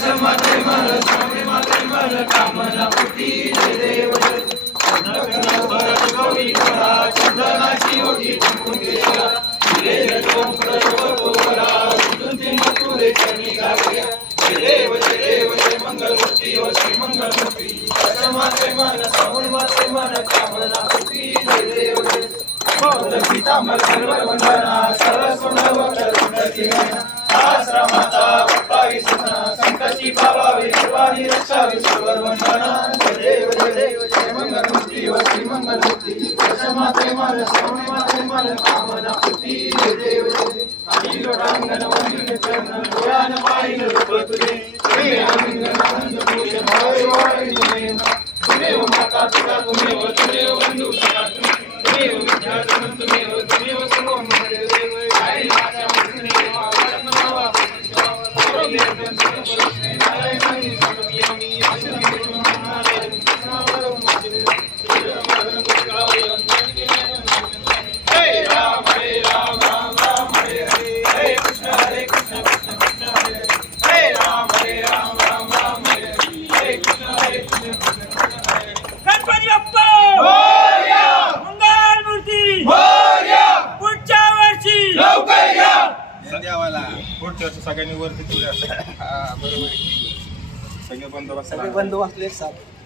माते मन स्वामी माते मन कामना पुटी जय देव गौरी परा चंदनाची ओटी कुंकेश्वरा हिरे जगो प्रभुरा तुझी मथुरे चरणी गागल्या जय देव जय मंगलमूर्ती ओ श्री मंगलमूर्ती माते मन स्वामी माते मन कामना पुटी जय देव पीतांबर सर्वर वंदना सर्व सुंदर आश्रमाता भक्ताई सुना संकटी बाबावी सर्वांनी रक्षावी सर्वर वंदना जय देव जय मंगलमूर्ती व श्री मंगलमूर्ती माते मन स्वामी माते मन कामना पुटी जय देव आणि लोटांगण वंदन चरण डोळ्यान पाहिलं रूप तुझे हे आलिंगन आनंद भूषण भावे वाळे तुम्ही माता पिता तुम्ही बंधू सखा तुम्ही विद्यार्थी तुम्ही सर्व मंगल देव आई माता मुक्ती मावळण मावा पुढच्या सगळ्यांनी वरती तुझ्या बरोबर सगळे बंदोबस्त सगळे बंदोबस्त एक साथ